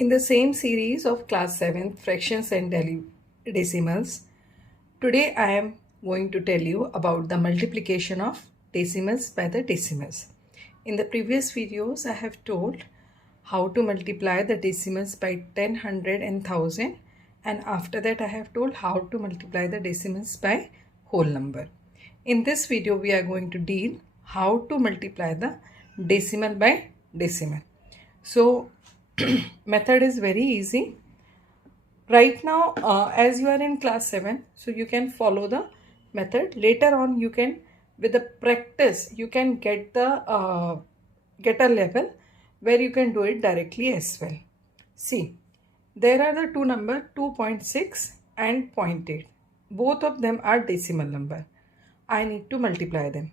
In the same series of class 7 fractions and decimals, today I am going to tell you about the multiplication of decimals by the decimals. In the previous videos, I have told how to multiply the decimals by 10, 100 and 1000, and after that I have told how to multiply the decimals by whole number. In this video, we are going to deal how to multiply the decimal by decimal. So method is very easy. Right now, as you are in class 7, so you can follow the method. Later on, you can, with the practice, you can get a level where you can do it directly as well. See, there are the two numbers 2.6 and 0.8. Both of them are decimal number. I need to multiply them.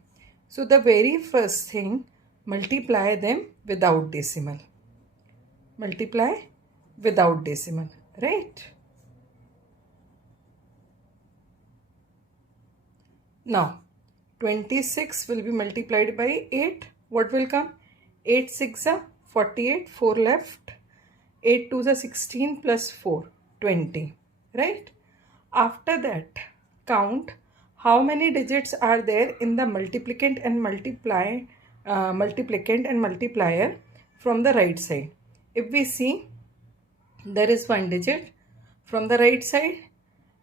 So the very first thing, multiply them without decimal. Multiply without decimal, right? Now 26 will be multiplied by 8. What will come? 8 6 are 48, 4 left. 8 2 are 16 plus 4, 20, right? After that, count how many digits are there in the multiplicand and multiplier from the right side. If we see, there is one digit from the right side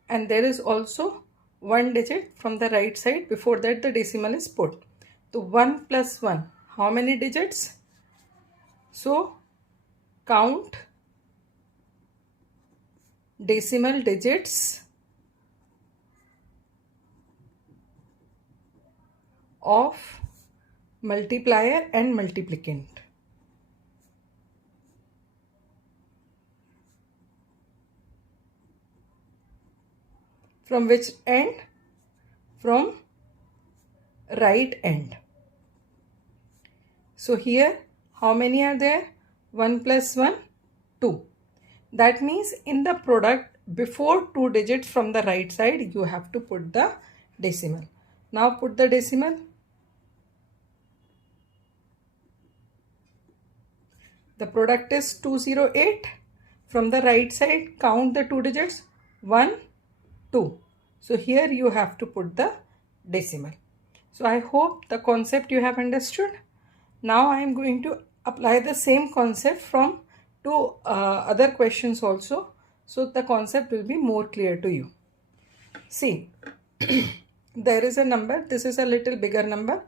and there is also one digit from the right side. Before that, the decimal is put. So 1 plus 1, how many digits? So count decimal digits of multiplier and multiplicand. From which end? From right end. So here, how many are there? 1 plus 1, 2. That means in the product, before 2 digits from the right side, you have to put the decimal. Now put the decimal. The product is 208. From the right side, count the 2 digits. 1, 2. So here you have to put the decimal. So I hope the concept you have understood. Now I am going to apply the same concept from two other questions also. So the concept will be more clear to you. See, there is a number. This is a little bigger number.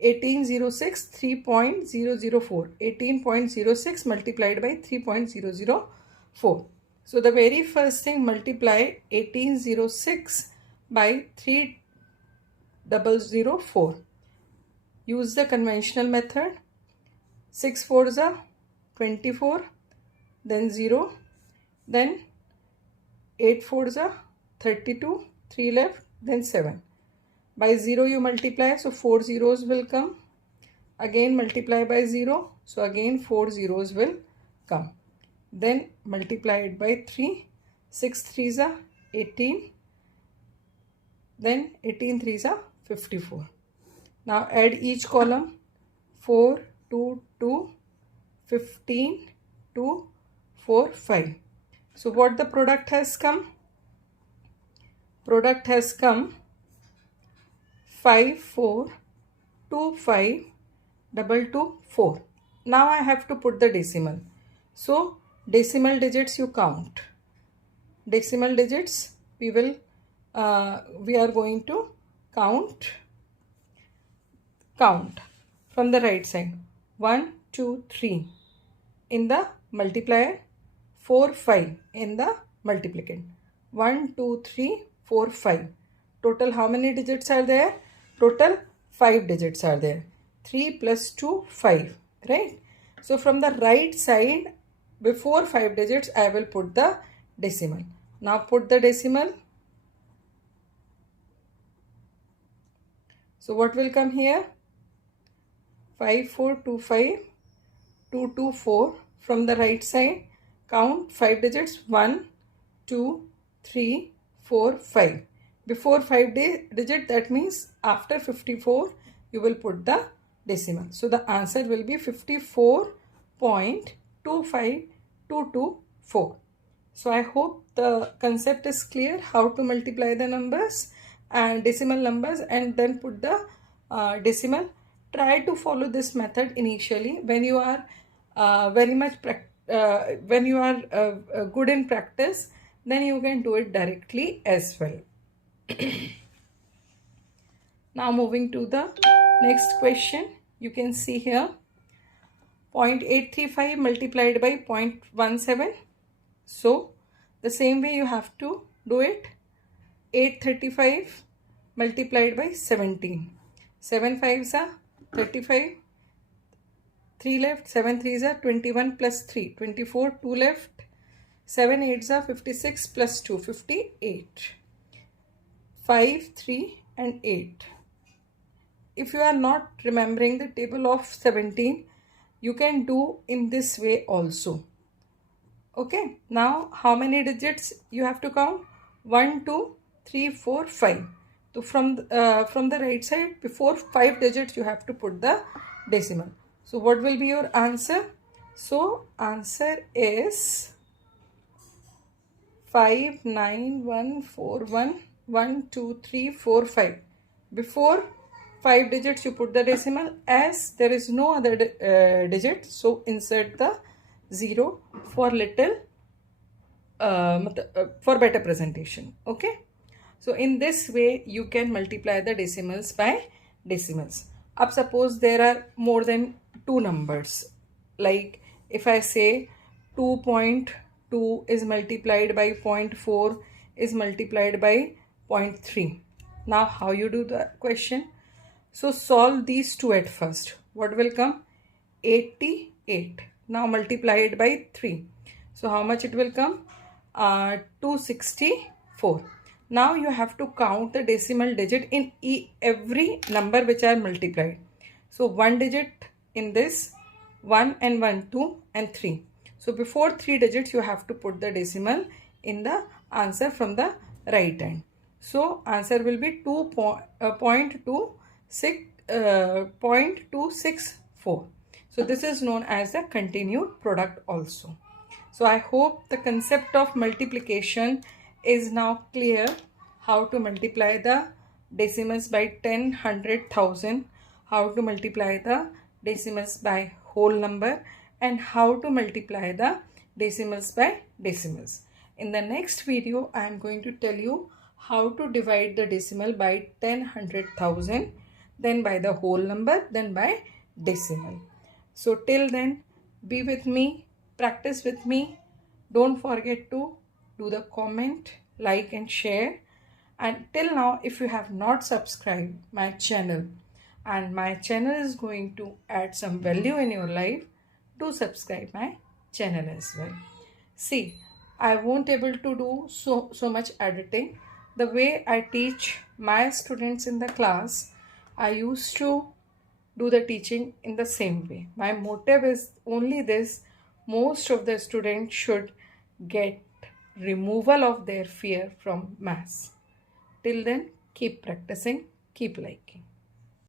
1806 3.004. 18.06 multiplied by 3.004. So the very first thing, multiply 1806 by 3004. Use the conventional method. 6 4s are 24, then 0, then 8 4s are 32, 3 left, then 7. By 0 you multiply, so 4 zeros will come. Again multiply by 0, so again 4 zeros will come. Then multiply it by 3, 6 3s are 18, then 18 3s are 54. Now add each column. 4, 2, 2, 15, 2, 4, 5. So what the product has come? Product has come 5, 4, 2, 5, 2, 2, 4. Now I have to put the decimal. So decimal digits you count. Decimal digits we are going to count from the right side. 1, 2, 3 in the multiplier, 4, 5 in the multiplicand. 1, 2, 3, 4, 5. Total how many digits are there? Total 5 digits are there. 3 plus 2, 5, right? So from the right side, before 5 digits, I will put the decimal. Now put the decimal. So what will come here? 5425 224. From the right side, count 5 digits. 1, 2, 3, 4, 5. Before 5 digit, that means after 54 you will put the decimal. So the answer will be 54.25 2 to 4. So I hope the concept is clear, how to multiply the numbers and decimal numbers and then put the decimal. Try to follow this method initially. When you are good in practice, then you can do it directly as well. Now moving to the next question, you can see here 0.835 multiplied by 0.17. So the same way you have to do it. 835 multiplied by 17. 7 5s are 35. 3 left. 7 3s are 21 plus 3. 24. 2 left. 7 8s are 56 plus 2. 58. 5, 3 and 8. If you are not remembering the table of 17, you can do in this way also. Okay, now how many digits you have to count? 1, 2, 3, 4, 5. So from the right side, before 5 digits, you have to put the decimal. So what will be your answer? So answer is 591411234 Before 5 digits, you put the decimal. As there is no other digit, so insert the 0 for little for better presentation. Okay, so in this way you can multiply the decimals by decimals. Up suppose there are more than 2 numbers, like if I say 2.2 is multiplied by 0.4 is multiplied by 0.3. Now how you do the question? So solve these two at first. What will come? 88. Now multiply it by 3. So how much it will come? 264. Now you have to count the decimal digit in every number which are multiplied. So 1 digit in this, 1 and 1, 2 and 3. So before 3 digits you have to put the decimal in the answer from the right hand. So answer will be 0.264. So this is known as the continued product also. So I hope the concept of multiplication is now clear. How to multiply the decimals by 10, 100, 1000. How to multiply the decimals by whole number. And how to multiply the decimals by decimals. In the next video, I am going to tell you how to divide the decimal by 10, 100, 1000. Then by the whole number. Then by decimal. So till then, be with me, practice with me. Don't forget to do the comment, like and share. And till now, if you have not subscribed my channel and my channel is going to add some value in your life, do subscribe my channel as well. See, I won't able to do so much editing. The way I teach my students in the class, I used to do the teaching in the same way. My motive is only this: most of the students should get removal of their fear from maths. Till then, keep practicing, keep liking.